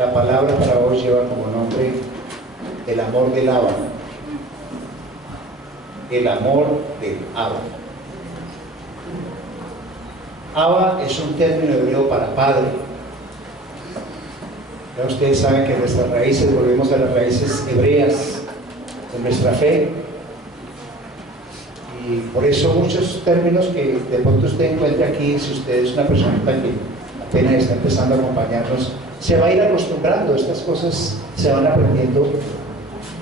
La palabra para hoy lleva como nombre el amor del Abba. El amor del Abba. Abba es un término hebreo para padre. Ya ustedes saben que nuestras raíces, volvemos a las raíces hebreas de nuestra fe. Y por eso muchos términos que de pronto usted encuentra aquí, si usted es una persona que apenas está empezando a acompañarnos, se va a ir acostumbrando, estas cosas se van aprendiendo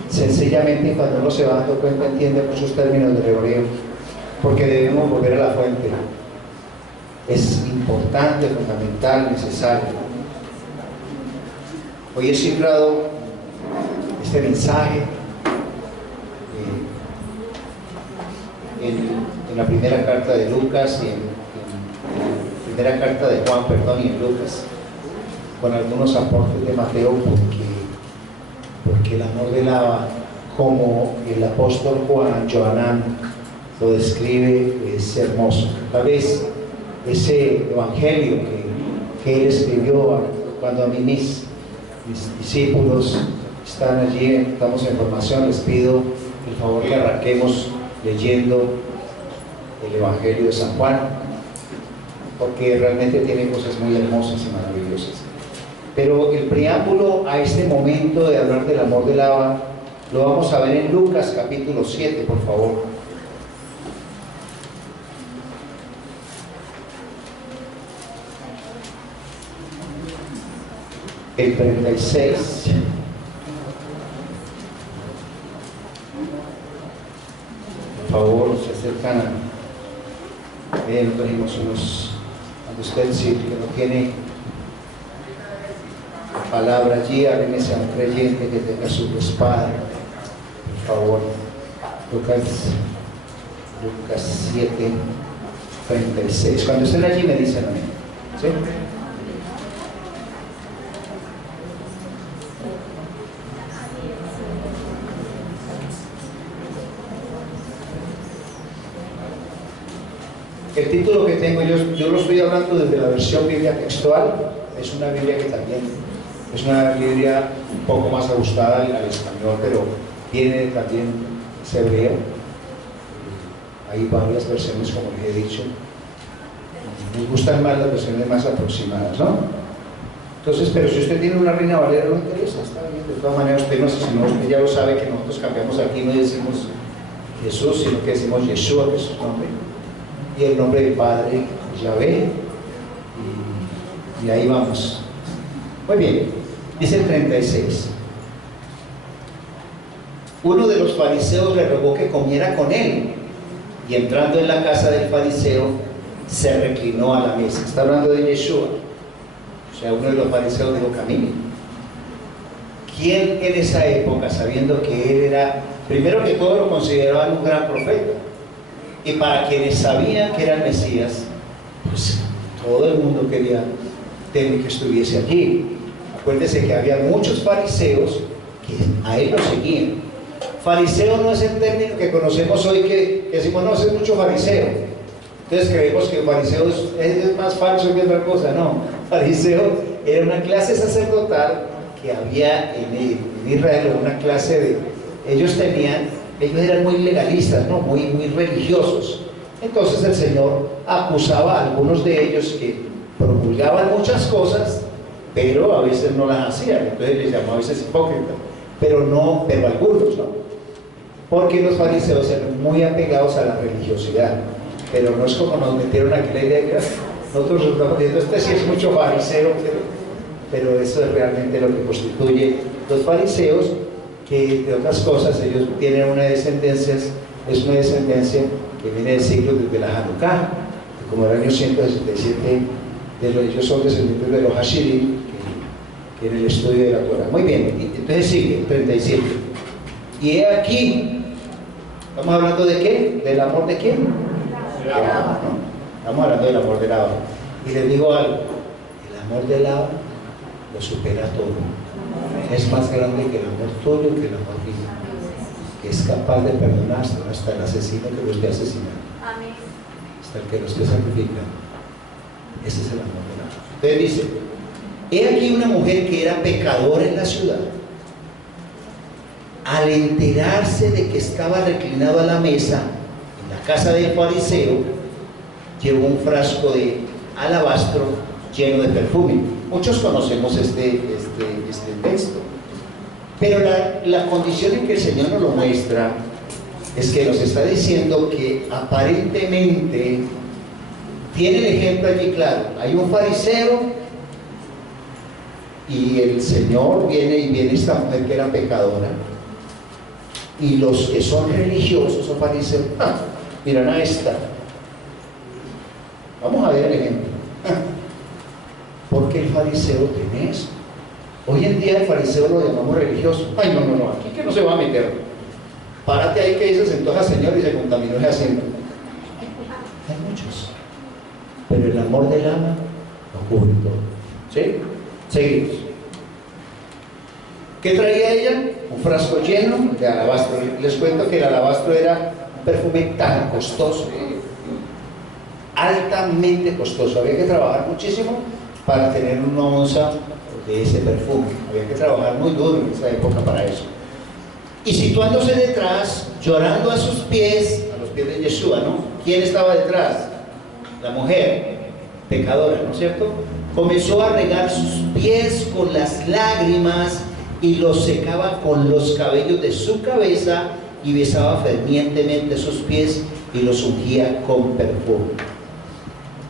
sencillamente, y cuando uno se va dando cuenta entiende muchos términos del hebreo, porque debemos volver a la fuente. Es importante, fundamental, necesario. Hoy he cifrado este mensaje en la primera carta de Lucas y en la primera carta de Juan, perdón, y en Lucas, con algunos aportes de Mateo, porque el amor del Abba, como el apóstol Johanán lo describe, es hermoso. Tal vez ese evangelio que él escribió, cuando a mí mis discípulos están allí, estamos en formación, les pido el favor que arranquemos leyendo el evangelio de San Juan, porque realmente tiene cosas muy hermosas y maravillosas. Pero el preámbulo a este momento de hablar del amor del Abba lo vamos a ver en Lucas capítulo 7, por favor. El 36. Por favor, se acercan a ver, trajimos unos utensilio que no tiene palabra allí, háblense a un creyente que tenga su espada, por favor. Lucas 7, 36. Cuando estén allí me dicen amén. ¿Sí? El título que tengo, yo lo estoy hablando desde la versión Biblia textual. Es una Biblia que también es una Biblia un poco más ajustada al español, pero tiene también ese hebreo. Hay varias versiones, como les he dicho. Nos gustan más las versiones más aproximadas, ¿no? Entonces, pero si usted tiene una Reina Valera, no interesa, está bien. De todas maneras, usted no, si no, usted ya lo sabe que nosotros cambiamos aquí, no decimos Jesús, sino que decimos Yeshua, que es su nombre. Y el nombre del Padre, Yahvé, y ahí vamos. Muy bien, dice el 36. Uno de los fariseos le rogó que comiera con él, y entrando en la casa del fariseo, se reclinó a la mesa. Está hablando de Yeshua. O sea, uno de los fariseos dijo: camine. ¿Quién en esa época, sabiendo que él era, primero que todo, lo consideraban un gran profeta? Y para quienes sabían que era el Mesías, pues todo el mundo quería que estuviese allí. Acuérdense que había muchos fariseos que a él lo seguían. Fariseo no es el término que conocemos hoy, que decimos, no, es mucho fariseo. Entonces creemos que fariseo es más falso que otra cosa. No, fariseo era una clase sacerdotal que había en Israel, una clase de... ellos eran muy legalistas, ¿no? muy religiosos. Entonces el Señor acusaba a algunos de ellos que promulgaban muchas cosas, pero a veces no las hacían. Entonces les llamó a veces hipócritas, pero algunos no, porque los fariseos eran muy apegados a la religiosidad. Pero no es como nos metieron aquí la idea que nosotros estamos diciendo, este sí es mucho fariseo, pero eso es realmente lo que constituye los fariseos, que de otras cosas ellos tienen una descendencia, es una descendencia que viene del siglo desde la Hanukkah, como el año 167, ellos son descendientes de los Hashirim, que en el estudio de la Torah. Muy bien, entonces sigue, 37. Y he aquí, ¿estamos hablando de qué? ¿Del amor de quién? Del Abba, ¿no? Estamos hablando del amor del Abba. Y les digo algo, el amor del Abba lo supera todo. Es más grande que el amor tuyo, que el amor mío, que es capaz de perdonar hasta el asesino que lo esté asesinando, hasta el que lo esté sacrificando. Ese es el amor del Abba. Entonces dice, He aquí una mujer que era pecadora en la ciudad, al enterarse de que estaba reclinado a la mesa en la casa del fariseo, llevó un frasco de alabastro lleno de perfume. Muchos conocemos este texto, pero la condición en que el Señor nos lo muestra es que nos está diciendo que aparentemente tiene el ejemplo allí claro. Hay un fariseo y el Señor viene esta mujer que era pecadora, y los que son religiosos o fariseos, miran a esta. Vamos a ver el ejemplo. ¿Por qué el fariseo tiene eso? Hoy en día el fariseo lo llamamos religioso. Ay, no, aquí que no se va a meter. Párate ahí que se sentó ese señor y se contaminó ese asiento. Hay muchos, pero el amor del ama lo cubre todo. ¿Sí? Seguimos. ¿Qué traía ella? Un frasco lleno de alabastro. Les cuento que el alabastro era un perfume tan costoso, altamente costoso. Había que trabajar muchísimo para tener una onza de ese perfume. Había que trabajar muy duro en esa época para eso. Y situándose detrás, llorando a sus pies, a los pies de Yeshua, ¿no? ¿Quién estaba detrás? La mujer, pecadora, ¿no es cierto? Comenzó a regar sus pies con las lágrimas y los secaba con los cabellos de su cabeza, y besaba fervientemente sus pies y los ungía con perfume.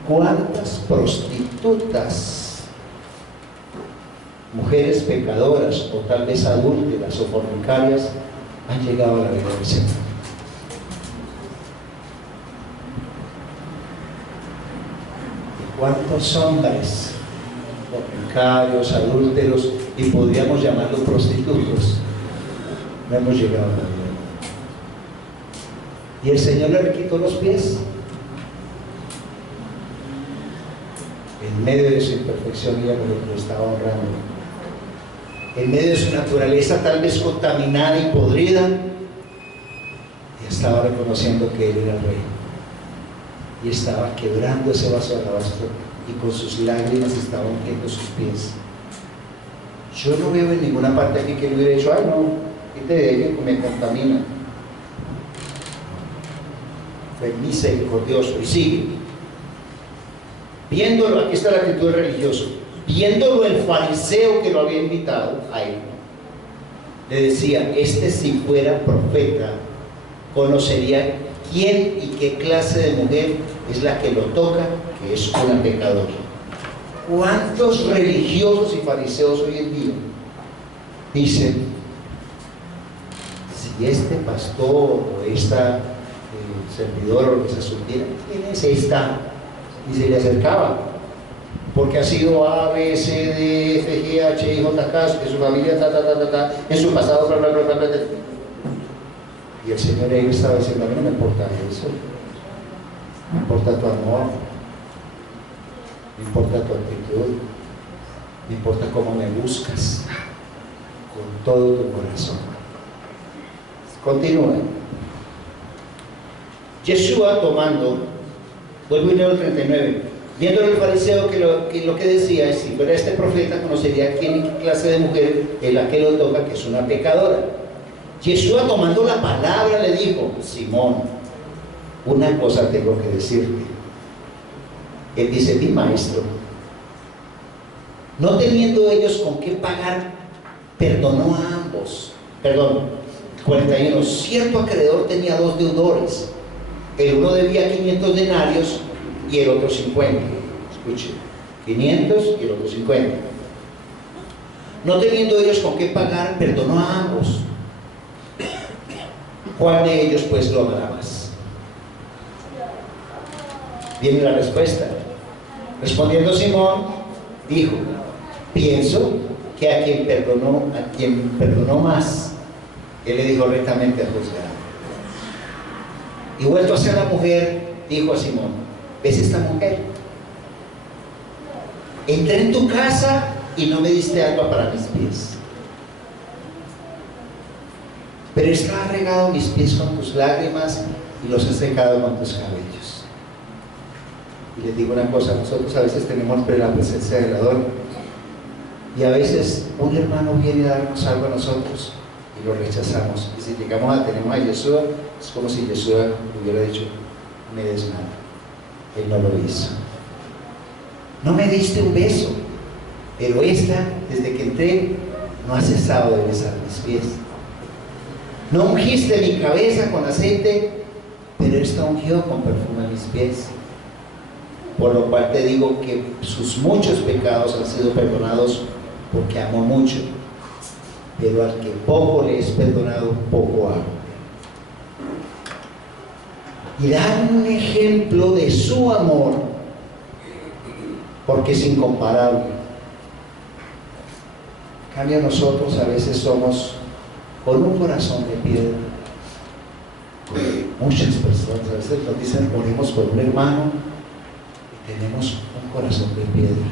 ¿Cuántas prostitutas, mujeres pecadoras o tal vez adúlteras o fornicarias han llegado a la vida del Señor? ¿Y cuántos hombres fornicarios, adúlteros, y podríamos llamarlos prostitutos, no hemos llegado a la vida? Y el Señor le quitó los pies en medio de su imperfección, y lo estaba honrando. En medio de su naturaleza tal vez contaminada y podrida, y estaba reconociendo que Él era el Rey, y estaba quebrando ese vaso de alabastro, y con sus lágrimas estaba ungiendo sus pies. Yo no veo en ninguna parte aquí que Él hubiera dicho: ay, no, quite de ello que me contamina. Fue misericordioso. Y sigue. Viéndolo, aquí está la actitud religiosa. Viéndolo el fariseo que lo había invitado a él, le decía: este, si fuera profeta, conocería quién y qué clase de mujer es la que lo toca, que es una pecadora. ¿Cuántos religiosos y fariseos hoy en día dicen: si este pastor o esta servidor o lo que se supiera, ¿quién es esta? Y se le acercaba, porque ha sido A, B, C, D, F, G, H, I, J, K, de su familia, en su pasado, bla, bla, bla, bla, bla. Y el Señor ahí estaba diciendo: a mí no me importa eso, me importa tu amor, me importa tu actitud, me importa cómo me buscas con todo tu corazón. Continúa. Yeshua tomando, vuelvo y leo el 39, viéndolo el fariseo que lo que decía es: si fuera este profeta, conocería quién y qué clase de mujer es la que lo toca, que es una pecadora. Yeshua, tomando la palabra, le dijo: Simón, una cosa tengo que decirte. Él dice: mi maestro, no teniendo ellos con qué pagar, perdonó a ambos. Perdón, 41. Cierto acreedor tenía 2 deudores. El uno debía 500 denarios y el otro 50. Escuche, 500 y el otro 50. No teniendo ellos con qué pagar, perdonó a ambos. ¿Cuál de ellos pues lo amará más? Viene la respuesta. Respondiendo Simón, dijo: pienso que a quien perdonó más. Él le dijo rectamente al juzgado. Y vuelto hacia la mujer, dijo a Simón: ¿ves esta mujer? Entré en tu casa y no me diste agua para mis pies, pero esta ha regado mis pies con tus lágrimas y los has secado con tus cabellos. Y les digo una cosa: nosotros a veces tenemos la presencia del Adón Y a veces un hermano viene a darnos algo a nosotros y lo rechazamos. Y si tenemos a Yeshua, es como si Yeshua hubiera dicho, no me des nada. Él no lo hizo. No me diste un beso, pero esta, desde que entré, no ha cesado de besar mis pies. No ungiste mi cabeza con aceite, pero esta ungió con perfume a mis pies. Por lo cual te digo que sus muchos pecados han sido perdonados, porque amó mucho. Pero al que poco le es perdonado, poco ama. Y dan un ejemplo de su amor, porque es incomparable. En cambio, nosotros a veces somos con un corazón de piedra. Muchas personas a veces nos dicen, oremos por un hermano, y tenemos un corazón de piedra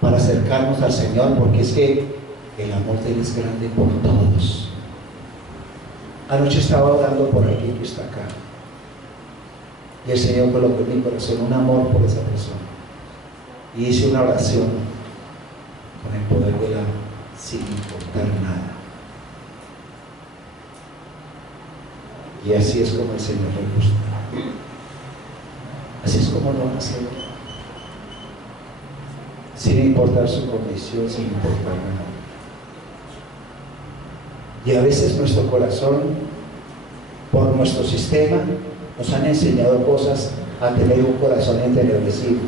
para acercarnos al Señor, porque es que el amor de Él es grande por todos. Anoche estaba orando por alguien que está acá, y el Señor colocó en mi corazón un amor por esa persona, y hice una oración con el poder del amor, sin importar nada. Y así es como el Señor le gusta. Así es como lo hace, sin importar su condición, sin importar nada. Y a veces nuestro corazón, por nuestro sistema, nos han enseñado cosas a tener un corazón entenebrecido.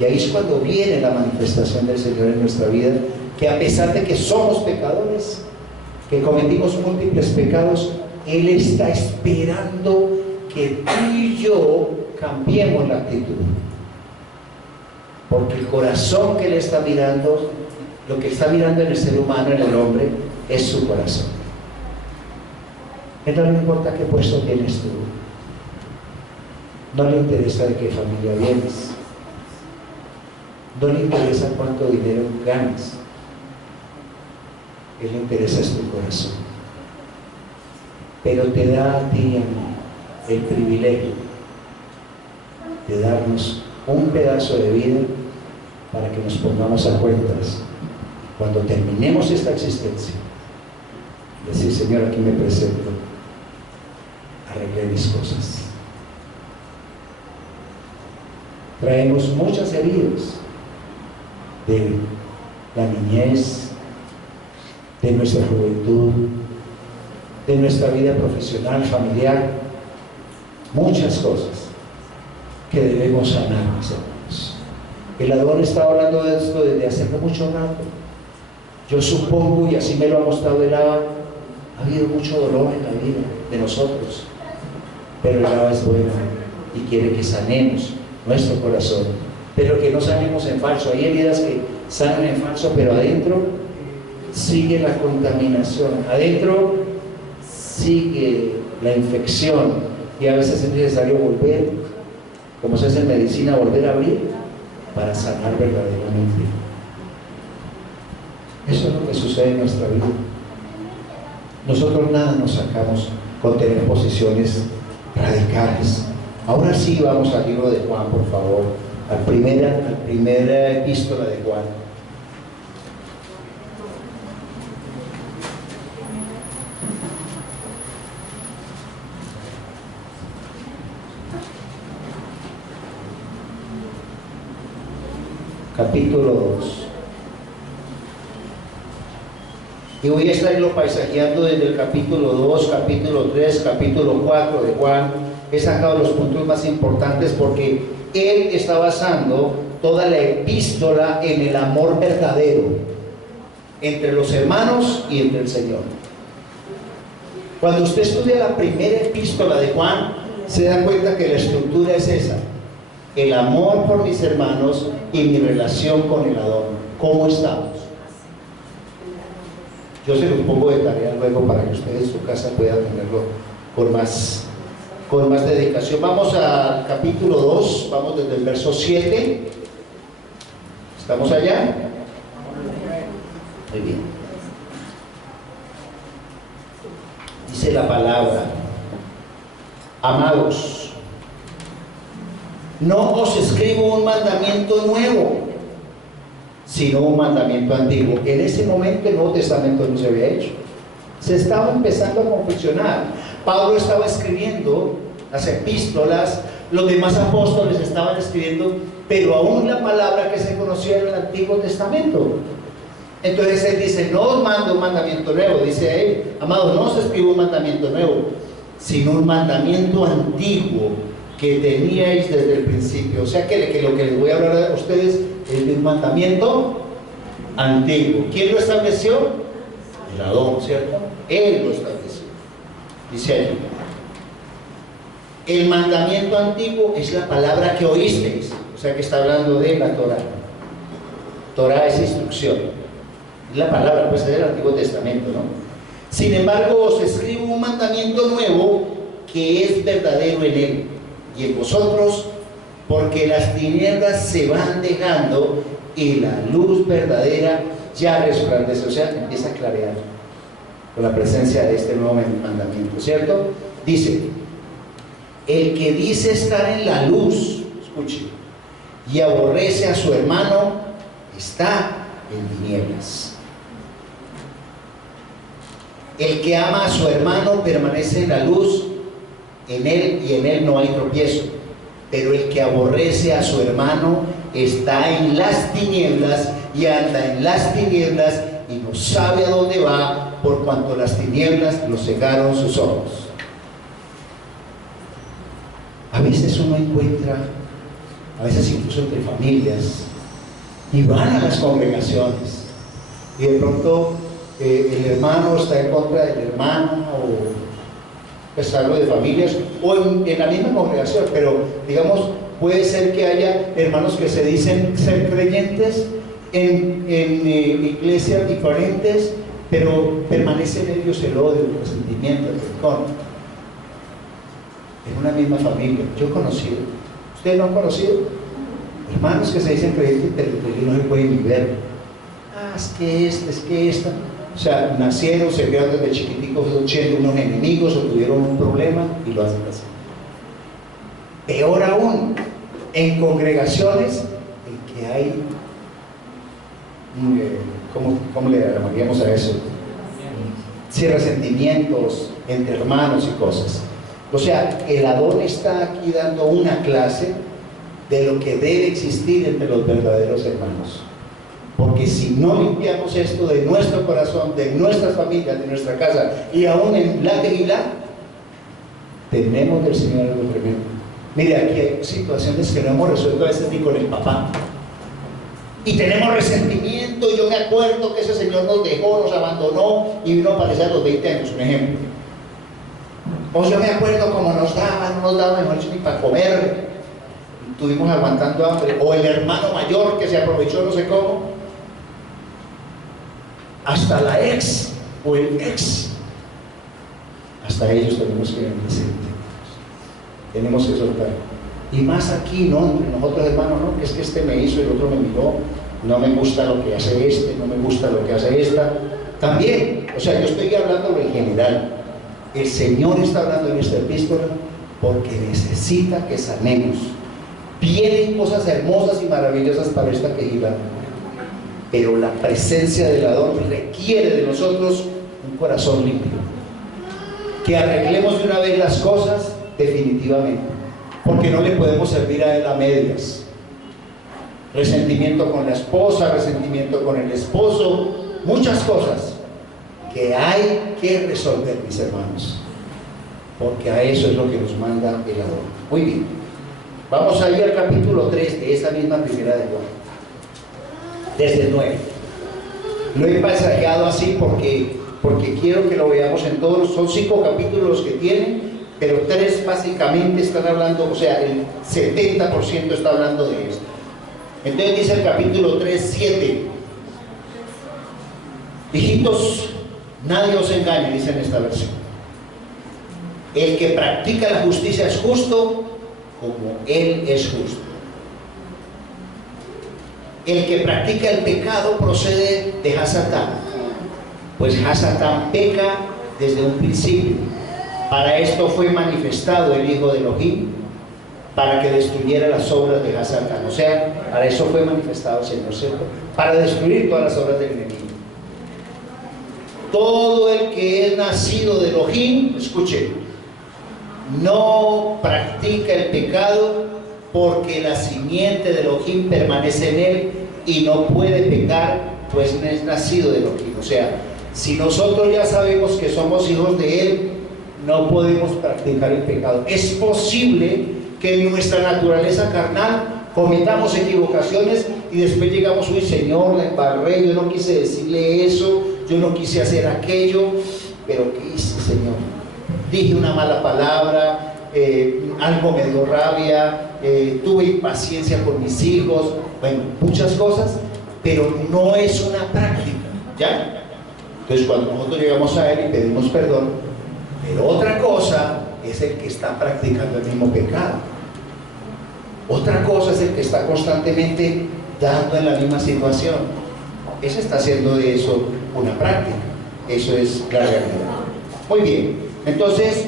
Y ahí es cuando viene la manifestación del Señor en nuestra vida, que a pesar de que somos pecadores, que cometimos múltiples pecados, Él está esperando que tú y yo cambiemos la actitud. Porque el corazón que Él está mirando, lo que está mirando en el ser humano, en el hombre, es su corazón. A Él no le importa qué puesto tienes tú, no le interesa de qué familia vienes, no le interesa cuánto dinero ganas. Él le interesa es tu corazón. Pero te da a ti y a mí el privilegio de darnos un pedazo de vida para que nos pongamos a cuentas cuando terminemos esta existencia. Decir, Señor, aquí me presento, arreglé mis cosas. Traemos muchas heridas de la niñez, de nuestra juventud, de nuestra vida profesional, familiar, muchas cosas que debemos sanar, mis hermanos. El ladrón estaba hablando de esto desde hace mucho rato. Yo supongo, y así me lo ha mostrado el Abba, ha habido mucho dolor en la vida de nosotros, pero el Abba es bueno y quiere que sanemos nuestro corazón, pero que no sanemos en falso. Hay heridas que sanan en falso, pero adentro sigue la contaminación, adentro sigue la infección, y a veces es necesario volver, como se hace en medicina, volver a abrir para sanar verdaderamente. Eso es lo que sucede en nuestra vida. Nosotros nada nos sacamos con tener posiciones radicales. Ahora sí vamos al libro de Juan, por favor, a la primera epístola de Juan. Capítulo 2. Y voy a estarlo paisajeando desde el capítulo 2, capítulo 3, capítulo 4 de Juan. He sacado los puntos más importantes porque él está basando toda la epístola en el amor verdadero entre los hermanos y entre el Señor. Cuando usted estudia la primera epístola de Juan, se da cuenta que la estructura es esa: el amor por mis hermanos y mi relación con el Adón. ¿Cómo estamos? Yo se los pongo de tarea luego para que ustedes en su casa puedan tenerlo con más dedicación. Vamos al capítulo 2, vamos desde el verso 7. ¿Estamos allá? Muy bien. Dice la palabra: amados, no os escribo un mandamiento nuevo, sino un mandamiento antiguo. En ese momento el Nuevo Testamento no se había hecho. Se estaba empezando a confeccionar. Pablo estaba escribiendo las epístolas, los demás apóstoles estaban escribiendo, pero aún la palabra que se conocía en el Antiguo Testamento. Entonces él dice, no os mando un mandamiento nuevo, dice él, amados, no os escribo un mandamiento nuevo, sino un mandamiento antiguo que teníais desde el principio. O sea que lo que les voy a hablar a ustedes es de un mandamiento antiguo. ¿Quién lo estableció? El Adón, ¿cierto? Él lo estableció. Dice ahí, el mandamiento antiguo es la palabra que oísteis. O sea que está hablando de la Torá. Torá es instrucción. Es la palabra, pues, del Antiguo Testamento, ¿no? Sin embargo, os escribo un mandamiento nuevo que es verdadero en él y en vosotros, porque las tinieblas se van dejando y la luz verdadera ya resplandece. O sea, empieza a clarear con la presencia de este nuevo mandamiento, ¿cierto? Dice, el que dice estar en la luz, escuche, y aborrece a su hermano, está en tinieblas. El que ama a su hermano permanece en la luz, en él y en él no hay tropiezo. Pero el que aborrece a su hermano está en las tinieblas y anda en las tinieblas y no sabe a dónde va, por cuanto las tinieblas lo cegaron sus ojos. A veces uno encuentra, a veces incluso entre familias, y van a las congregaciones y de pronto el hermano está en contra de la hermana, o es algo de familias, o en la misma congregación, pero digamos, puede ser que haya hermanos que se dicen ser creyentes en iglesias diferentes, pero permanece en ellos el odio, el resentimiento, el rencor. En una misma familia. Yo he conocido, ¿ustedes no han conocido? Hermanos que se dicen creyentes, pero no se pueden ni ver. Es que esta. O sea, nacieron, se criaron desde chiquiticos, siendo unos enemigos o tuvieron un problema y lo hacen así. Peor aún, en congregaciones en que hay, ¿cómo le llamaríamos a eso? Sí, resentimientos entre hermanos y cosas. O sea, el Adón está aquí dando una clase de lo que debe existir entre los verdaderos hermanos. Porque si no limpiamos esto de nuestro corazón, de nuestras familias, de nuestra casa y aún en la Teguilá, tenemos del Señor algo tremendo. Mire, aquí hay situaciones que no hemos resuelto a veces ni con el papá. Y tenemos resentimiento. Yo me acuerdo que ese señor nos dejó, nos abandonó y vino a aparecer a los 20 años, un ejemplo. O yo me acuerdo cómo nos daban, no nos daban mejor ni para comer. Estuvimos aguantando hambre. O el hermano mayor que se aprovechó no sé cómo. Hasta la ex o el ex, hasta ellos tenemos que bendecir, tenemos que soltar. Y más aquí, ¿no? Entre nosotros, hermanos, ¿no? Es que este me hizo y el otro me miró, no me gusta lo que hace este, no me gusta lo que hace esta. También, o sea, yo estoy hablando en general. El Señor está hablando en esta epístola porque necesita que sanemos. Vienen cosas hermosas y maravillosas para esta Teguilá. Pero la presencia del Adón requiere de nosotros un corazón limpio. Que arreglemos de una vez las cosas definitivamente. Porque no le podemos servir a él a medias. Resentimiento con la esposa, resentimiento con el esposo, muchas cosas que hay que resolver, mis hermanos. Porque a eso es lo que nos manda el Adón. Muy bien. Vamos a ir al capítulo 3 de esta misma primera de Juan. Desde el 9. Lo he pasajeado así porque quiero que lo veamos en todos. Son 5 capítulos que tienen, pero 3 básicamente están hablando, o sea, el 70% está hablando de esto. Entonces dice el capítulo 3, 7. Hijitos, nadie os engañe, dice en esta versión. El que practica la justicia es justo como él es justo. El que practica el pecado procede de Hasatán, pues Hasatán peca desde un principio. Para esto fue manifestado el Hijo de Elohim, para que destruyera las obras de Satán. O sea, para eso fue manifestado el Señor, ¿cierto? Para destruir todas las obras del enemigo. Todo el que es nacido de Elohim, escuche, no practica el pecado, porque la simiente de Elohim permanece en él y no puede pecar, pues no es nacido de Elohim. O sea, si nosotros ya sabemos que somos hijos de él, no podemos practicar el pecado. Es posible que en nuestra naturaleza carnal cometamos equivocaciones y después llegamos, uy, Señor, la embarré, yo no quise decirle eso, yo no quise hacer aquello, pero ¿qué hice, Señor? Dije una mala palabra, algo me dio rabia, tuve impaciencia con mis hijos, bueno, muchas cosas, pero no es una práctica, ¿ya? Entonces cuando nosotros llegamos a él y pedimos perdón, pero otra cosa es el que está practicando el mismo pecado. Otra cosa es el que está constantemente dando en la misma situación. Ese está haciendo de eso una práctica. Eso es la realidad. Muy bien, entonces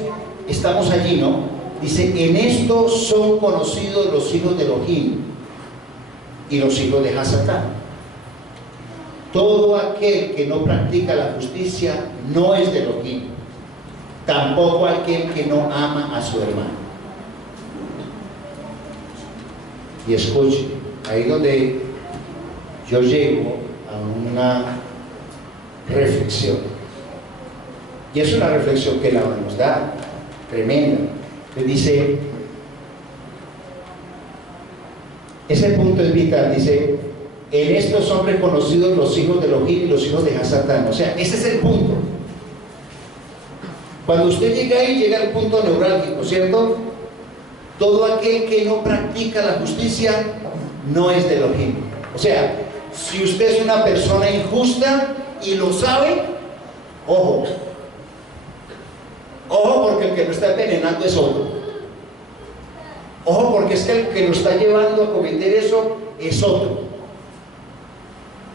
estamos allí, ¿no? Dice, en esto son conocidos los hijos de Elohim y los hijos de Hasatán. Todo aquel que no practica la justicia no es de Elohim, tampoco aquel que no ama a su hermano. Y escuche, ahí donde yo llego a una reflexión, y es una reflexión que la nos da tremenda, que dice, ese punto es vital, dice, en esto son reconocidos los hijos de Elohim y los hijos de Hasatán. O sea, ese es el punto. Cuando usted llega ahí, llega al punto neurálgico, ¿cierto? Todo aquel que no practica la justicia no es de Elohim. O sea, si usted es una persona injusta y lo sabe, ojo. Ojo, porque el que lo está envenenando es otro. Ojo, porque es que el que lo está llevando a cometer eso es otro.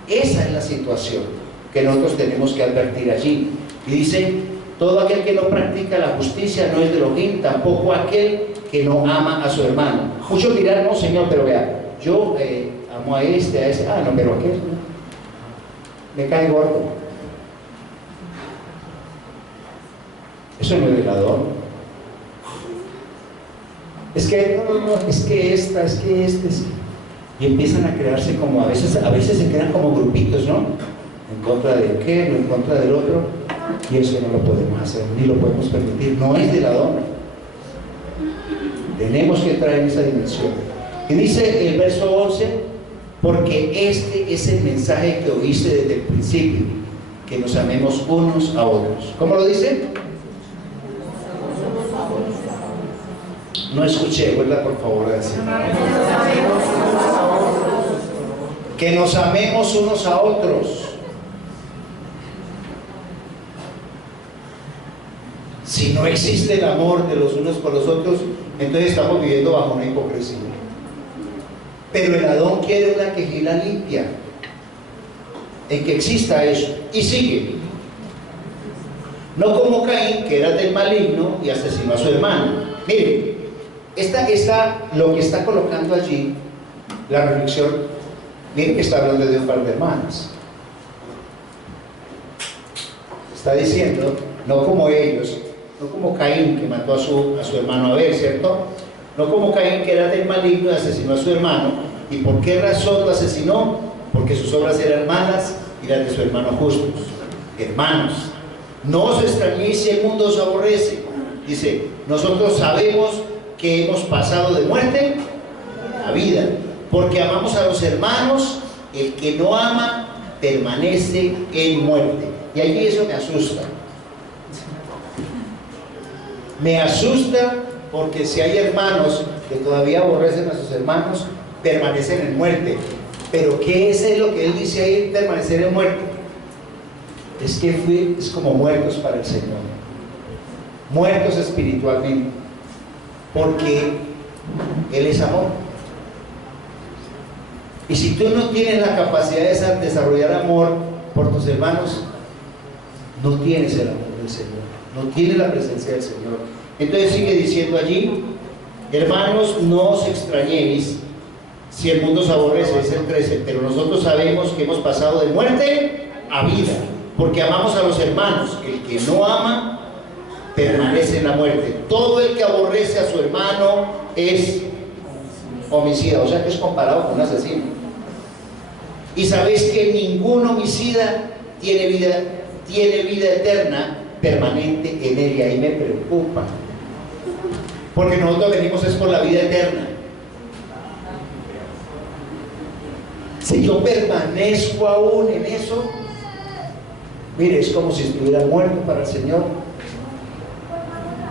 Esa es la situación que nosotros tenemos que advertir allí. Y dice, todo aquel que no practica la justicia no es de Elohim, tampoco aquel que no ama a su hermano. Muchos dirán, no, Señor, pero vea, yo amo a este, no, pero aquel no. Me cae gordo. Eso no es del adorno. Es que, no, es que esta, es que este, es... Y empiezan a crearse como, a veces se crean como grupitos, ¿no? En contra de aquel, en contra del otro, y eso no lo podemos hacer, ni lo podemos permitir, no es del adorno. Tenemos que entrar en esa dimensión. Y dice el verso 11, porque este es el mensaje que oíste desde el principio, que nos amemos unos a otros. ¿Cómo lo dice? No escuché, vuelva por favor a decir. Que nos amemos unos a otros. Si no existe el amor de los unos por los otros, entonces estamos viviendo bajo una hipocresía. Pero el Adón quiere una quejila limpia, en que exista eso, y sigue. No como Caín, que era del maligno y asesinó a su hermano. Miren, lo que está colocando allí, la reflexión, miren que está hablando de un par de hermanas. Está diciendo, no como ellos, no como Caín, que mató a su hermano Abel, ¿cierto? No como Caín, que era del maligno y asesinó a su hermano. ¿Y por qué razón lo asesinó? Porque sus obras eran malas y las de su hermano justos. Hermanos, no os extrañéis si el mundo os aborrece. Dice, nosotros sabemos que hemos pasado de muerte a vida, porque amamos a los hermanos. El que no ama permanece en muerte. Y allí eso me asusta. Me asusta porque si hay hermanos que todavía aborrecen a sus hermanos, permanecen en muerte. Pero ¿qué es lo que él dice ahí, permanecer en muerte? Es que es como muertos para el Señor, muertos espiritualmente, porque Él es amor. Y si tú no tienes la capacidad de desarrollar amor por tus hermanos, no tienes el amor del Señor, no tienes la presencia del Señor. Entonces sigue diciendo allí, Hermanos, no os extrañéis si el mundo os aborrece, es el 13, pero nosotros sabemos que hemos pasado de muerte a vida, porque amamos a los hermanos. El que no ama, permanece en la muerte. Todo el que aborrece a su hermano es homicida, o sea que es comparado con un asesino. Y sabéis que ningún homicida tiene vida eterna permanente en él, y ahí me preocupa, porque nosotros venimos es por la vida eterna. Si yo permanezco aún en eso, mire, es como si estuviera muerto para el Señor.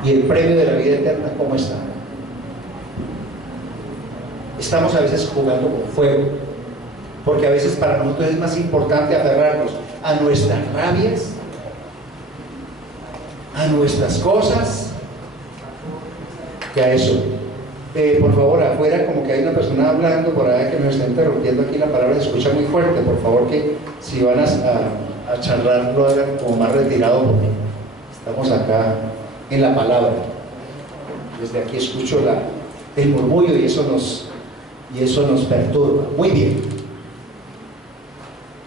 Y el premio de la vida eterna, ¿cómo está? Estamos a veces jugando con fuego, porque a veces para nosotros es más importante aferrarnos a nuestras rabias, a nuestras cosas, que a eso. Por favor, afuera como que hay una persona hablando por allá que nos está interrumpiendo aquí, la palabra se escucha muy fuerte. Por favor, que si van a charlar lo hagan como más retirado, porque estamos acá en la palabra. Desde aquí escucho el murmullo y eso nos perturba. Muy bien.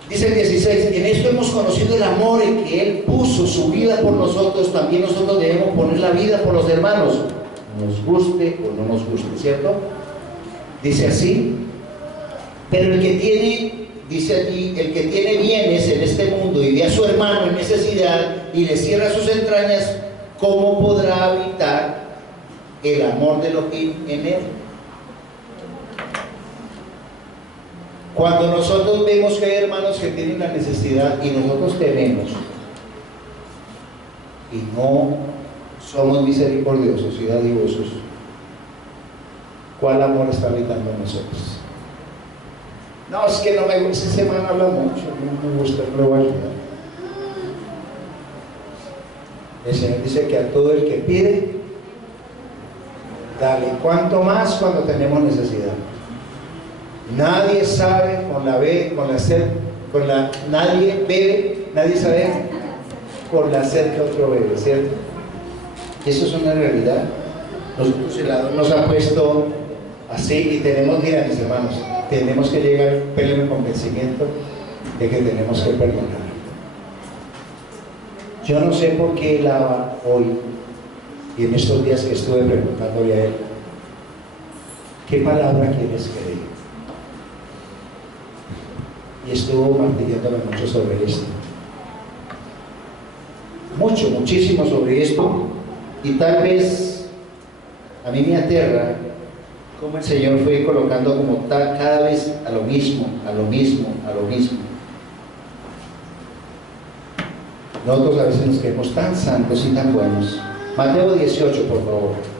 Dice el 16: en esto hemos conocido el amor en que Él puso su vida por nosotros. También nosotros debemos poner la vida por los hermanos, nos guste o no nos guste, ¿cierto? Dice así: pero el que tiene, dice allí, el que tiene bienes en este mundo y ve a su hermano en necesidad y le cierra sus entrañas, ¿cómo podrá habitar el amor de Elohim en él? Cuando nosotros vemos que hay hermanos que tienen la necesidad y nosotros tenemos, y no somos misericordiosos y dadivosos, ¿cuál amor está habitando en nosotros? No, es que no me gusta, ese man habla mucho, no me gusta, no lo voy a ayudar. El Señor dice que a todo el que pide, dale. ¿Cuánto más cuando tenemos necesidad? Nadie sabe nadie bebe, nadie sabe con la sed que otro bebe, ¿cierto? Eso es una realidad. Nosotros el Adón nos ha puesto así y tenemos, mira mis hermanos, tenemos que llegar al pleno convencimiento de que tenemos que perdonar. Yo no sé por qué él hoy, y en estos días que estuve preguntándole a él, ¿qué palabra quieres que diga? Y estuvo martillándome mucho sobre esto. Muchísimo sobre esto. Y tal vez a mí me aterra cómo el Señor fue colocando como tal cada vez a lo mismo. Nosotros a veces nos queremos tan santos y tan buenos. Mateo 18, por favor.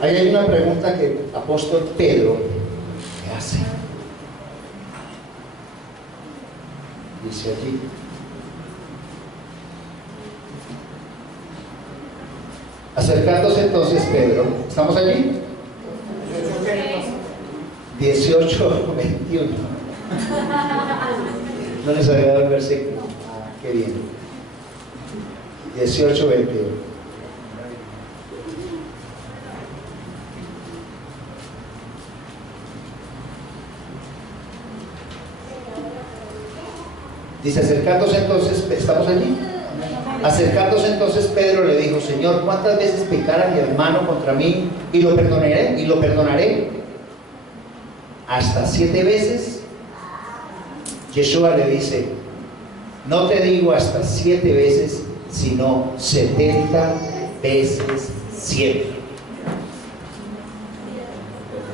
Ahí hay una pregunta que el apóstol Pedro me hace. Dice allí: acercándose entonces Pedro, ¿estamos allí? 18, 21. No les había dado el versículo. Qué bien. 18, 21. Dice: acercándose entonces, ¿estamos allí? Acercándose entonces Pedro le dijo: Señor, ¿cuántas veces pecara mi hermano contra mí y lo perdonaré? ¿Hasta 7 veces? Yeshua le dice: no te digo hasta 7 veces, sino 70 veces 7.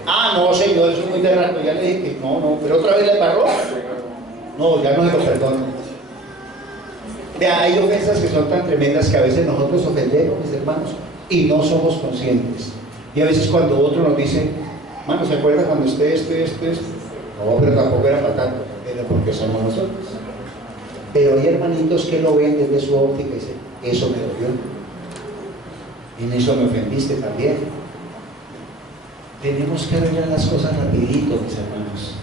Ah, no, Señor, eso es muy de rato. Ya le dije que no, pero otra vez le paró. No, ya no se lo perdono. Vea, hay ofensas que son tan tremendas que a veces nosotros ofendemos, mis hermanos, y no somos conscientes. Y a veces cuando otro nos dice: hermano, ¿se acuerda cuando usted esto? No, pero tampoco era para tanto, era porque somos nosotros. Pero hay hermanitos que lo ven desde su óptica y dicen: eso me dolió. En eso me ofendiste también. Tenemos que arreglar las cosas rapidito, mis hermanos.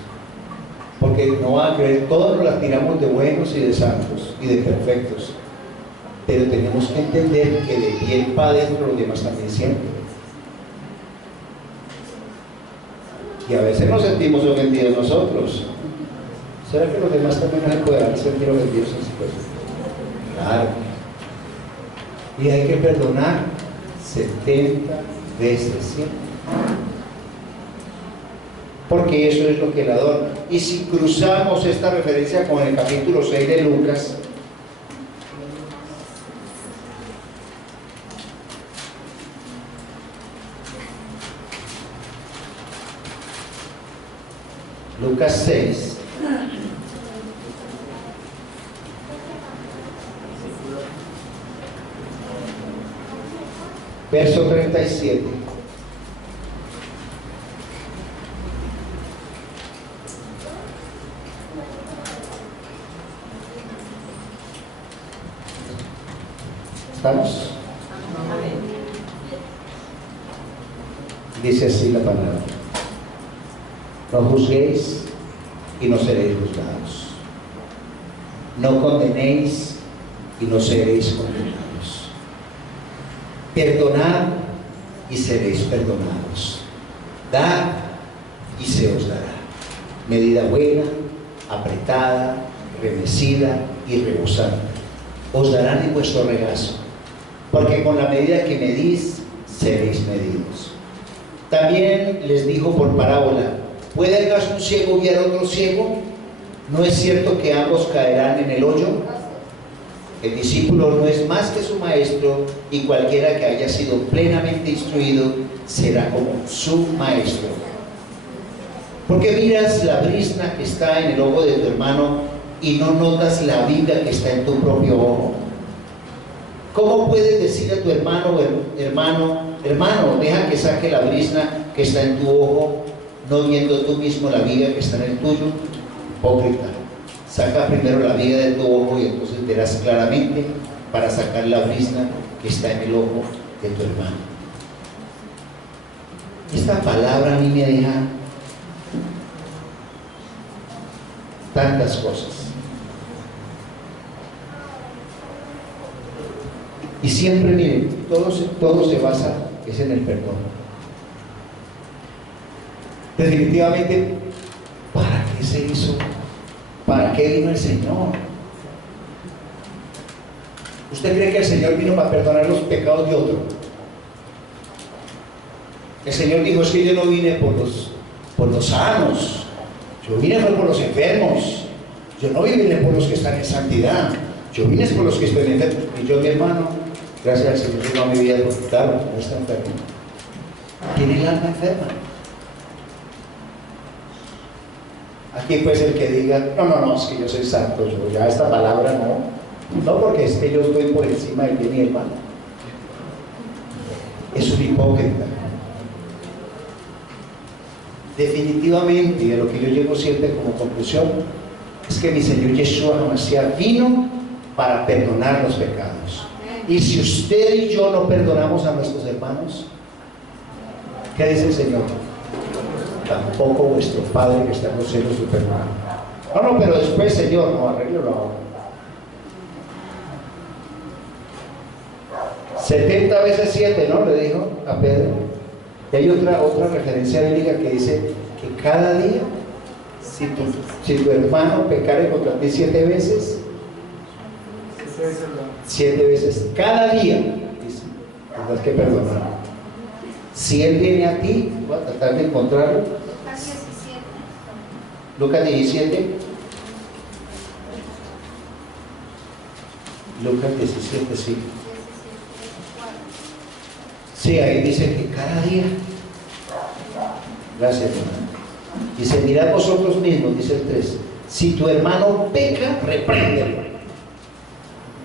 Porque no van a creer, todos nos las tiramos de buenos y de santos y de perfectos. Pero tenemos que entender que de bien para adentro los demás también sienten. Y a veces nos sentimos ofendidos nosotros. ¿Será que los demás también no se pueden sentir ofendidos en su cuerpo? Claro. Y hay que perdonar 70 veces 100. Porque eso es lo que le adorna. Y si cruzamos esta referencia con el capítulo 6 de Lucas, Lucas 6, verso 37. ¿Estamos? Dice así la palabra: no juzguéis y no seréis juzgados, no condenéis y no seréis condenados, perdonad y seréis perdonados, dad y se os dará, medida buena, apretada, remecida y rebosante, os darán en vuestro regazo, porque con la medida que medís, seréis medidos. También les dijo por parábola: ¿puede acaso un ciego guiar a otro ciego? ¿No es cierto que ambos caerán en el hoyo? El discípulo no es más que su maestro, y cualquiera que haya sido plenamente instruido será como su maestro. ¿Por qué miras la brizna que está en el ojo de tu hermano y no notas la viga que está en tu propio ojo? ¿Cómo puedes decir a tu hermano, hermano, deja que saque la brizna que está en tu ojo, no viendo tú mismo la viga que está en el tuyo? Hipócrita, saca primero la viga de tu ojo y entonces verás claramente para sacar la brizna que está en el ojo de tu hermano. Esta palabra a mí me deja tantas cosas. Y siempre, miren, todo se basa es en el perdón. Definitivamente, ¿para qué se hizo? ¿Para qué vino el Señor? ¿Usted cree que el Señor vino para perdonar los pecados de otro? El Señor dijo: es que yo no vine por los sanos, yo vine por los enfermos, yo no vine por los que están en santidad, yo vine por los que están enfermos. Y yo, mi hermano, gracias al Señor, yo no mi vida, porque claro, no está enfermo, tiene el alma enferma. Aquí pues el que diga: no, es que yo soy santo, yo ya esta palabra no, porque es que yo estoy por encima del bien y el mal. Es un hipócrita. Definitivamente, de lo que yo llevo siempre como conclusión, es que mi Señor Yeshua HaMashiach vino para perdonar los pecados. Y si usted y yo no perdonamos a nuestros hermanos, ¿qué dice el Señor? Tampoco vuestro Padre que está en los cielos su perdona. No, pero después, Señor, no, arréglalo ahora. 70 veces 7, ¿no? Le dijo a Pedro. Y hay otra referencia bíblica que dice que cada día, si tu hermano pecare contra ti 7 veces, 7 veces cada día, dice, tendrás que perdonar. Si él viene a ti, voy a tratar de encontrarlo. Lucas 17. Lucas 17, sí. Sí, ahí dice que cada día. Gracias, hermano. Dice: mirad vosotros mismos, dice el 3. Si tu hermano peca, repréndelo.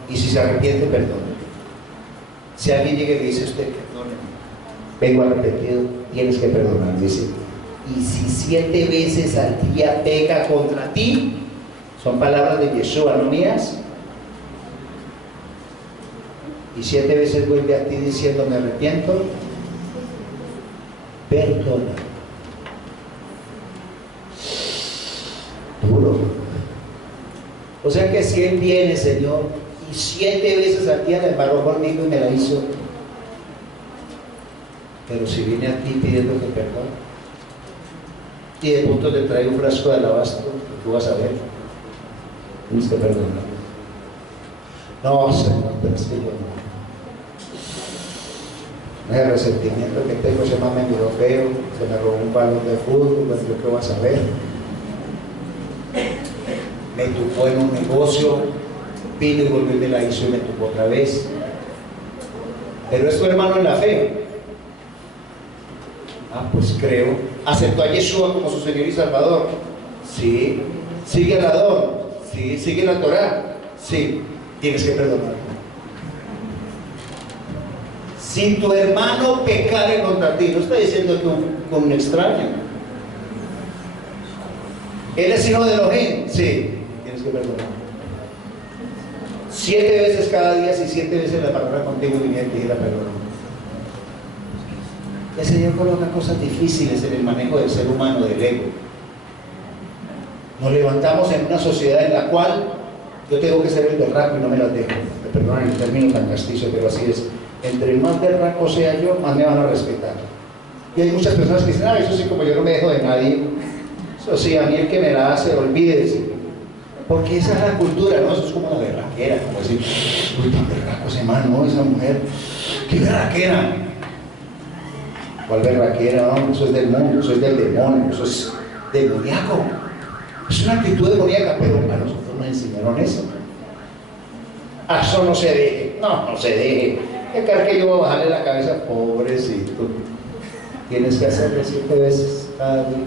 Y si se arrepiente, perdona. Si alguien llega y le dice: usted, perdóneme, vengo arrepentido, tienes que perdonar. Dice: y si 7 veces al día peca contra ti, son palabras de Yeshua, no mías, y 7 veces vuelve a ti diciendo me arrepiento, perdona. Duro. O sea que si Él viene, Señor, y 7 veces al día la embarró conmigo y me la hizo, pero si viene a ti pidiéndote perdón, y de pronto te trae un frasco de alabastro, tú vas a ver, tienes que perdonar. No, Señor, pero es que yo no. El resentimiento que tengo, se me miró feo, se me robó un balón de fútbol, pues yo qué vas a ver. Me tupó en un negocio, vino y volvió y me la hizo y me tupó otra vez. Pero es tu hermano en la fe. Ah, pues creo. ¿Aceptó a Yeshua como su Señor y Salvador? Sí. ¿Sigue el Adón? Sí. ¿Sigue la Torá? Sí. Tienes que perdonar. Si tu hermano pecare contra ti, no está diciendo que con un extraño. ¿Él es hijo de Elohim? Sí. Tienes que perdonar. 7 veces cada día, si 7 veces la palabra contigo y viniente y la perdona. El Señor coloca cosas difíciles en el manejo del ser humano, del ego. Nos levantamos en una sociedad en la cual yo tengo que ser el berraco y no me las dejo. Me perdonan el término tan castizo, pero así es. Entre más berraco sea yo, más me van a respetar. Y hay muchas personas que dicen, ah, eso sí, como yo no me dejo de nadie. Eso sí, a mí el que me la hace, olvídese. Porque esa es la cultura, ¿no? Eso es como una berraquera, como decir, uy, tan berraco ese man, ¿no? Esa mujer, qué berraquera. ¿Cuál berraquera? No, eso es del mundo, eso es del demonio, eso es demoníaco. Es una actitud demoníaca, pero a nosotros nos enseñaron eso. A eso no se deje, no se deje. ¿Qué cara que yo voy a bajarle la cabeza? Pobrecito. Tienes que hacerlo 7 veces cada día.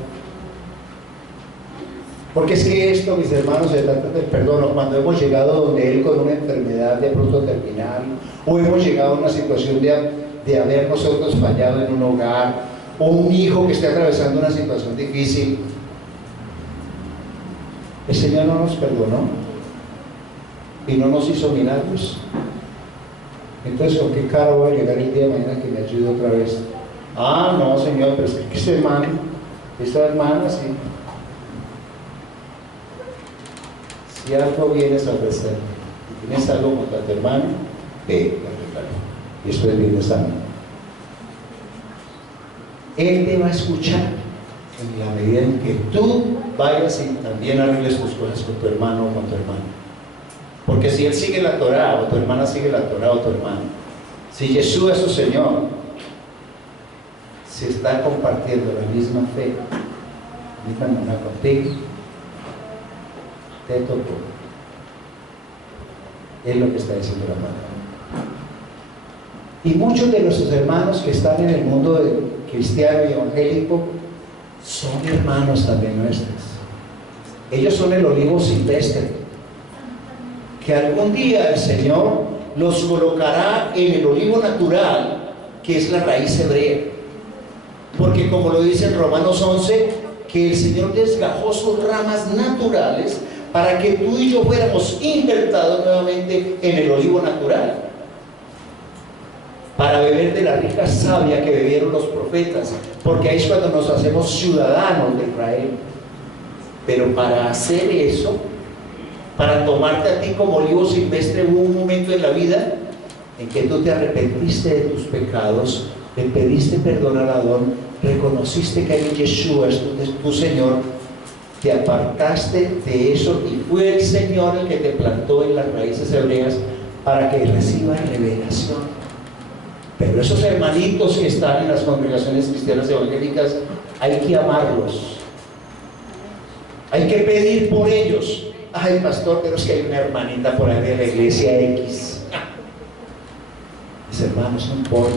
Porque es que esto, mis hermanos, se trata del perdón. Cuando hemos llegado donde Él con una enfermedad de pronto terminal, o hemos llegado a una situación de haber nosotros fallado en un hogar, o un hijo que esté atravesando una situación difícil, el Señor no nos perdonó y no nos hizo milagros. Entonces, ¿con qué cara voy a llegar el día de mañana que me ayude otra vez? Ah, no, Señor, pero es que ese hermano, esta hermana, sí. Si algo vienes a ofrecer y tienes algo contra tu hermano, ve, y esto es bien sano. Él te va a escuchar en la medida en que tú vayas y también arregles tus cosas con tu hermano o con tu hermana. Porque si él sigue la Torá, o tu hermana sigue la Torá, o tu hermano, si Jesús es su Señor, si está compartiendo la misma fe, la misma manera contigo, te tocó. Es lo que está diciendo la palabra. Y muchos de nuestros hermanos que están en el mundo cristiano y evangélico son hermanos también nuestros. Ellos son el olivo silvestre, que algún día el Señor los colocará en el olivo natural, que es la raíz hebrea. Porque como lo dice en Romanos 11, que el Señor desgajó sus ramas naturales para que tú y yo fuéramos injertados nuevamente en el olivo natural, para beber de la rica savia que bebieron los profetas, porque ahí es cuando nos hacemos ciudadanos de Israel. Pero para hacer eso, para tomarte a ti como olivo silvestre, hubo un momento en la vida en que tú te arrepentiste de tus pecados, le pediste perdón al Adón, reconociste que en Yeshua es tu Señor, te apartaste de eso y fue el Señor el que te plantó en las raíces hebreas para que recibas revelación. Pero esos hermanitos que están en las congregaciones cristianas evangélicas, hay que amarlos, hay que pedir por ellos. Ay, pastor, pero es que hay una hermanita por ahí de la iglesia X. Mis hermanos, no importa.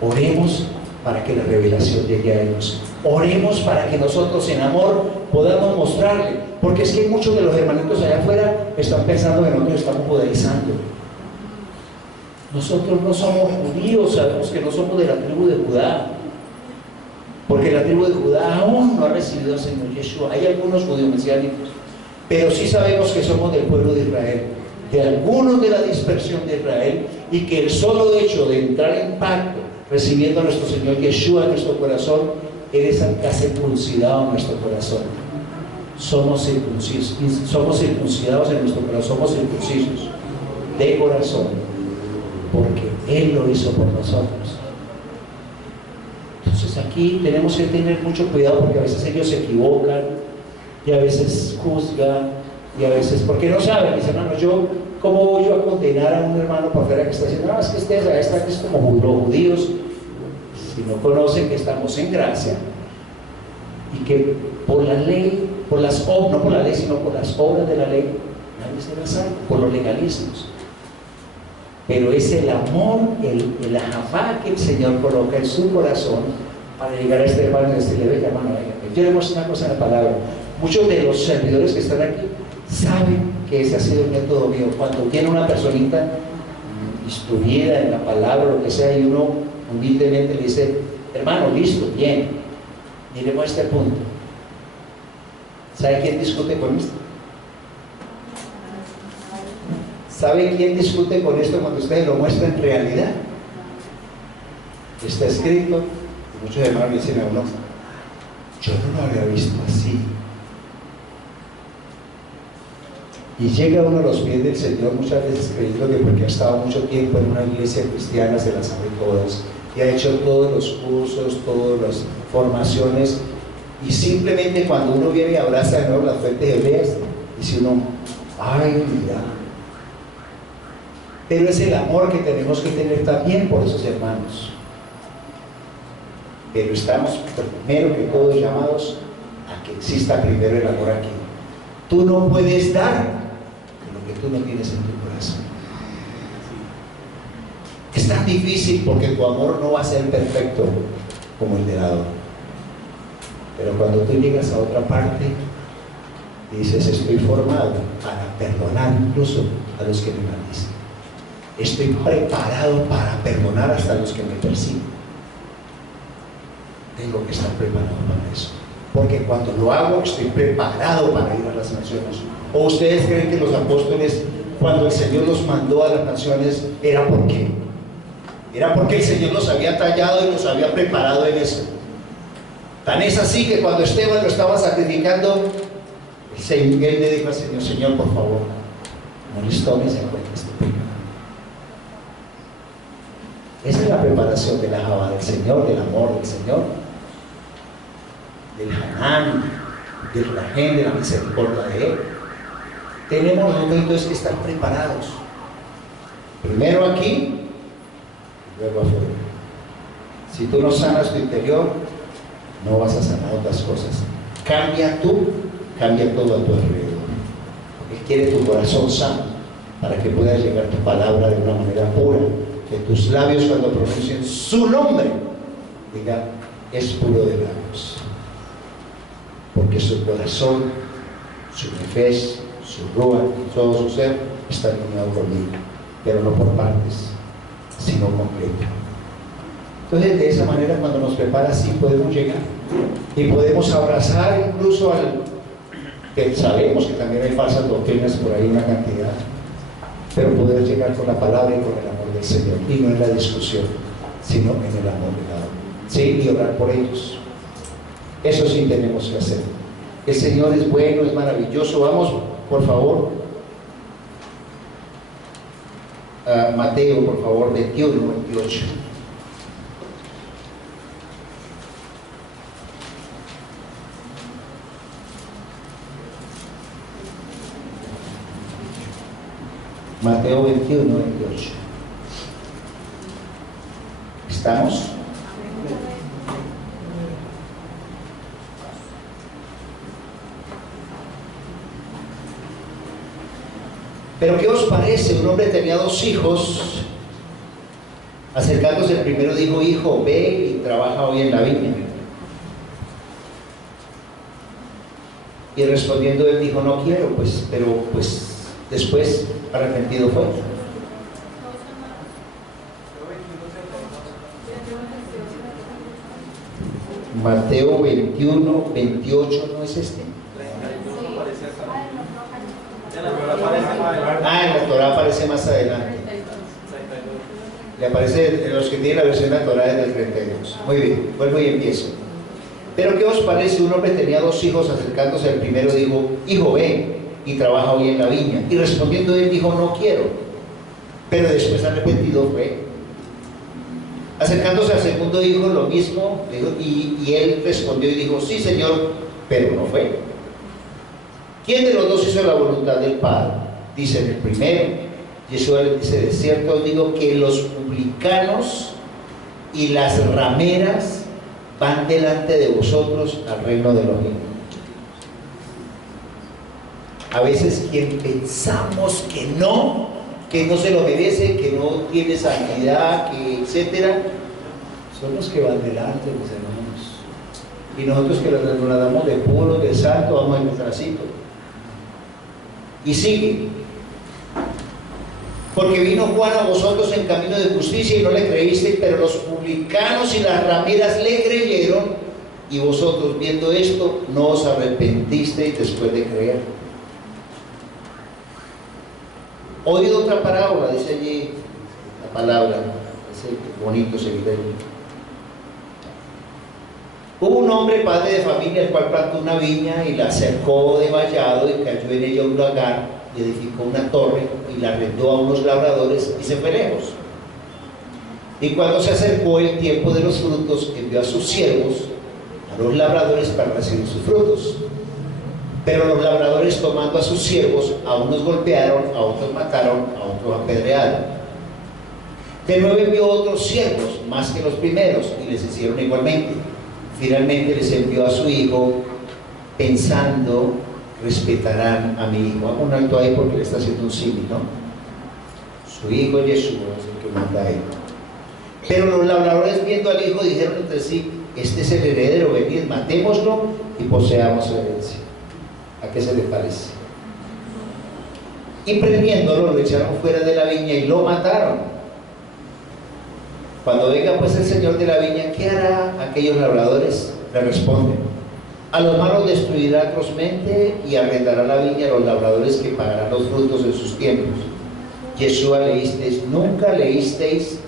Oremos para que la revelación llegue a ellos. Oremos para que nosotros en amor podamos mostrarle. Porque es que muchos de los hermanitos allá afuera están pensando que nosotros estamos judaizando. Nosotros no somos judíos, sabemos que no somos de la tribu de Judá. Porque la tribu de Judá aún no ha recibido al Señor Yeshua. Hay algunos judíos mesiánicos, pero sí sabemos que somos del pueblo de Israel. de algunos de la dispersión de Israel, y que el solo hecho de entrar en pacto, recibiendo a nuestro Señor Yeshua en nuestro corazón, Él ha circuncidado nuestro corazón. Somos circuncidados en nuestro corazón, somos circuncisos de corazón, porque Él lo hizo por nosotros. Entonces aquí tenemos que tener mucho cuidado, porque a veces ellos se equivocan y a veces juzgan y a veces, porque no saben, mis hermanos, ¿cómo voy yo a condenar a un hermano por fuera que está diciendo, no, es que esta es como los judíos? Si no conocen que estamos en gracia y que por la ley, no por la ley, sino por las obras de la ley, nadie será salvo, por los legalismos. Pero es el amor, el ajafá que el Señor coloca en su corazón para llegar a este hermano y decirle, venga hermano, venga, yo le muestro una cosa en la palabra. Muchos de los servidores que están aquí saben que ese ha sido el método mío. Cuando tiene una personita instruida en la palabra, lo que sea, y uno humildemente le dice, hermano, listo, bien, miremos este punto. ¿Sabe quién discute con esto? ¿Sabe quién discute con esto cuando ustedes lo muestran en realidad? Está escrito, y muchos hermanos me dicen a uno, yo no lo había visto así. Y llega uno a los pies del Señor muchas veces creyendo que porque ha estado mucho tiempo en una iglesia cristiana se las sabe todas, y ha hecho todos los cursos, todas las formaciones, y simplemente cuando uno viene y abraza de nuevo las fuentes hebreas, dice uno, ay, mira. Pero es el amor que tenemos que tener también por esos hermanos. Pero estamos primero que todos llamados a que exista primero el amor aquí. Tú no puedes dar lo que tú no tienes en tu corazón. Es tan difícil porque tu amor no va a ser perfecto como el de la otra. Pero cuando tú llegas a otra parte, dices, estoy formado para perdonar incluso a los que me maldicen. Estoy preparado para perdonar hasta los que me persiguen. Tengo que estar preparado para eso. Porque cuando lo hago, estoy preparado para ir a las naciones. ¿O ustedes creen que los apóstoles, cuando el Señor los mandó a las naciones, era por qué? Era porque el Señor los había tallado y los había preparado en eso. Tan es así que cuando Esteban lo estaba sacrificando, él le dijo al Señor, Señor, por favor, no les tomes en cuenta este pecado. Esa es la preparación de la Jabá del Señor, del amor del Señor, del Hanán, del Rahén, de la misericordia de Él. Tenemos nosotros entonces que estar preparados. Primero aquí, y luego afuera. Si tú no sanas tu interior, no vas a sanar otras cosas. Cambia tú, cambia todo a tu alrededor. Él quiere tu corazón sano para que pueda llegar tu palabra de una manera pura. Que tus labios cuando pronuncien su nombre diga, es puro de labios. Porque su corazón, su nefesh, su rúa, todo su ser está alineado conmigo. Pero no por partes, sino completo. Entonces de esa manera cuando nos prepara así podemos llegar y podemos abrazar incluso que sabemos que también hay falsas doctrinas por ahí una cantidad, pero poder llegar con la palabra y con el amor del Señor, y no en la discusión, sino en el amor de la otra. Sí, y orar por ellos. Eso sí tenemos que hacer. El Señor es bueno, es maravilloso. Vamos, por favor, a Mateo, por favor, 21, 28. Mateo 21, 28. ¿Estamos? Pero ¿qué os parece? Un hombre tenía 2 hijos. Acercándose el primero dijo, hijo, ve y trabaja hoy en la viña. Y respondiendo él dijo, no quiero, pero después arrepentido fue. Mateo 21, 28, ¿no es este? Ah, en la Torá aparece más adelante. Le aparece en los que tienen la versión de la Torá desde el 32. Muy bien, vuelvo y empiezo. Pero ¿qué os parece? Un hombre tenía 2 hijos, acercándose al primero dijo: hijo, ven y trabaja hoy en la viña. Y respondiendo él dijo: no quiero. Pero después arrepentido fue. Acercándose al segundo hijo lo mismo, dijo, y él respondió y dijo: sí, señor, pero no fue. ¿Quién de los 2 hizo la voluntad del Padre? Dice el primero. Yeshua le dice: de cierto os digo que los publicanos y las rameras van delante de vosotros al reino de los cielos. A veces quien pensamos que no se lo merece, que no tiene santidad, que etcétera, son los que van delante, mis hermanos. Y nosotros que nos la damos de puro, de santo, vamos en el trasito. Y sigue. Porque vino Juan a vosotros en camino de justicia y no le creísteis, pero los publicanos y las rameras le creyeron, y vosotros, viendo esto, no os arrepentisteis después de creer. Oído otra parábola, dice allí la palabra, ese bonito seguidor. Hubo un hombre, padre de familia, el cual plantó una viña y la cercó de vallado y cayó en ella un lagar, y edificó una torre y la arrendó a unos labradores y se fue lejos. Y cuando se acercó el tiempo de los frutos, envió a sus siervos, a los labradores, para recibir sus frutos. Pero los labradores, tomando a sus siervos, a unos golpearon, a otros mataron, a otros apedrearon. De nuevo envió otros siervos, más que los primeros, y les hicieron igualmente. Finalmente les envió a su hijo, pensando: respetarán a mi hijo. Hago un alto ahí porque le está haciendo un símil, ¿no? Su hijo Yeshua es el que manda a él. Pero los labradores, viendo al hijo, dijeron entre sí: este es el heredero, venid, matémoslo y poseamos su herencia. ¿A qué se le parece? Y prendiéndolo, lo echaron fuera de la viña y lo mataron. Cuando venga pues el señor de la viña, ¿qué hará aquellos labradores? Le responden: a los malos destruirá atrozmente y arrendará la viña a los labradores, que pagarán los frutos en sus tiempos. Yeshua leísteis, ¿nunca leísteis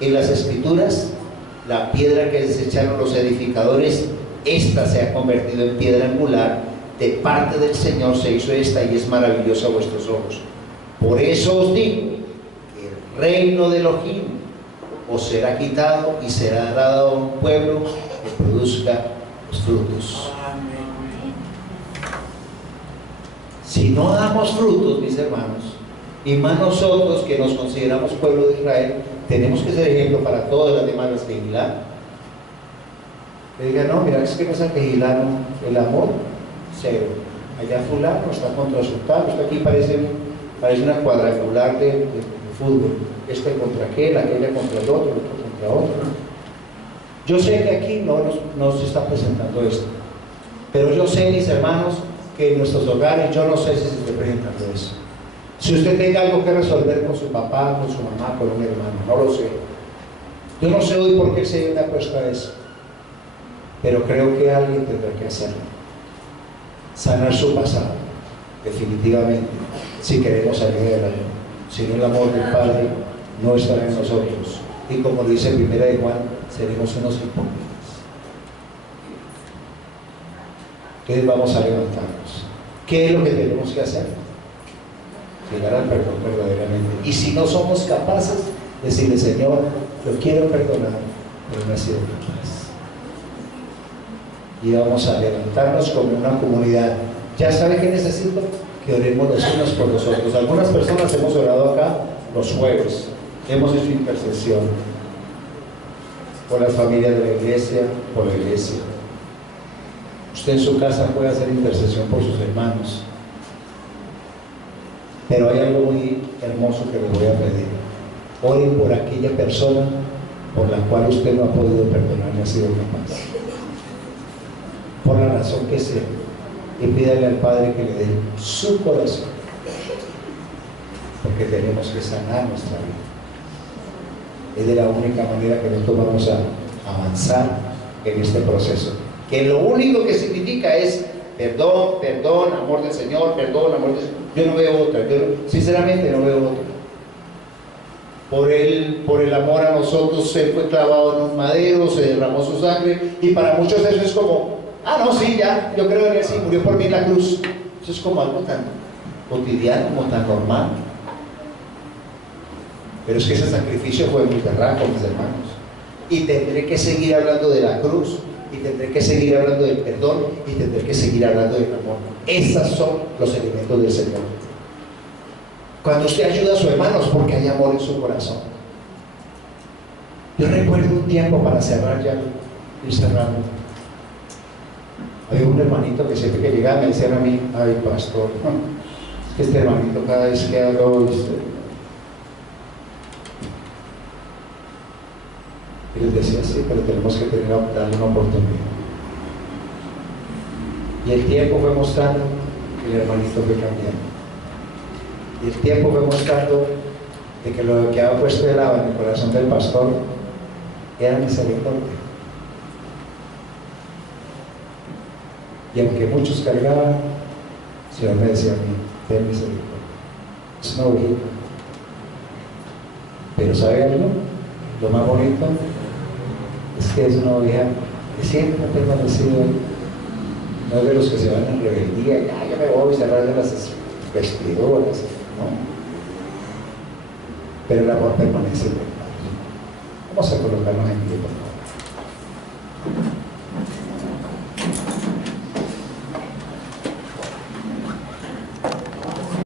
en las Escrituras? La piedra que desecharon los edificadores, esta se ha convertido en piedra angular. De parte del Señor se hizo esta, y es maravillosa a vuestros ojos. Por eso os digo que el reino de Elohim os será quitado y será dado a un pueblo que produzca los frutos. Si no damos frutos, mis hermanos, y más nosotros que nos consideramos pueblo de Israel, tenemos que ser ejemplo para todas las demás, las Kehilá. Que digan: no, mira, es que no es Kehilá, el amor, cero. Allá fulano está contra sultano, esto aquí parece una cuadrangular de fútbol. Este contra aquel, aquella contra el otro contra otro. Yo sé que aquí no se está presentando esto, pero yo sé, mis hermanos, que en nuestros hogares, yo no sé si se está presentando eso. Si usted tenga algo que resolver con su papá, con su mamá, con un hermano, no lo sé. Yo no sé hoy por qué se ha puesto a eso, pero creo que alguien tendrá que hacerlo. Sanar su pasado, definitivamente, si queremos salir del año. Si no, el amor del Padre no estará en nosotros. Y como dice 1 de Juan, seremos unos hipócritas. Entonces vamos a levantarnos. ¿Qué es lo que tenemos que hacer? Llegar al perdón verdaderamente. Y si no somos capaces, decirle: Señor, yo quiero perdonar, pero no he sido capaz. Y vamos a levantarnos como una comunidad. ¿Ya sabe qué necesito? Que oremos los unos por los otros. Algunas personas hemos orado acá los jueves, hemos hecho intercesión por las familias de la iglesia, por la iglesia. Usted en su casa puede hacer intercesión por sus hermanos. Pero hay algo muy hermoso que les voy a pedir: oren por aquella persona por la cual usted no ha podido perdonar ni ha sido capaz, por la razón que sea, y pídale al Padre que le dé su corazón, porque tenemos que sanar nuestra vida. Es de la única manera que nosotros vamos a avanzar en este proceso, que lo único que significa es Perdón, perdón, amor del Señor, perdón, amor del Señor. Yo no veo otra, sinceramente no veo otra. Por el amor a nosotros, Él fue clavado en un madero, se derramó su sangre, y para muchos eso es como, ah, no, sí, ya, yo creo en Él, sí, murió por mí en la cruz. Eso es como algo tan cotidiano, como tan normal. Pero es que ese sacrificio fue muy berraco, mis hermanos. Y tendré que seguir hablando de la cruz, y tendré que seguir hablando del perdón, y tendré que seguir hablando del amor. Esos son los elementos del Señor. Cuando usted ayuda a sus hermanos, porque hay amor en su corazón. Yo recuerdo un tiempo, para cerrar ya, ir cerrando. Había un hermanito que siempre que llegaba me decía a mí, ay pastor, es que este hermanito cada vez que hago y les decía, sí, pero tenemos que darle una oportunidad. Y el tiempo fue mostrando que el hermanito fue cambiando. Y el tiempo fue mostrando de que lo que había puesto de lado en el corazón del pastor era misericordia. Y aunque muchos cargaban, el Señor me decía a mí, ten misericordia. Es una ovejita. Pero ¿sabe algo? Lo más bonito es que es una oveja que siempre ha permanecido ahí. No es de los que se van en rebeldía, ya yo me voy a cerrar de las vestiduras, no. Pero el amor permanece. Vamos a colocarnos en pie.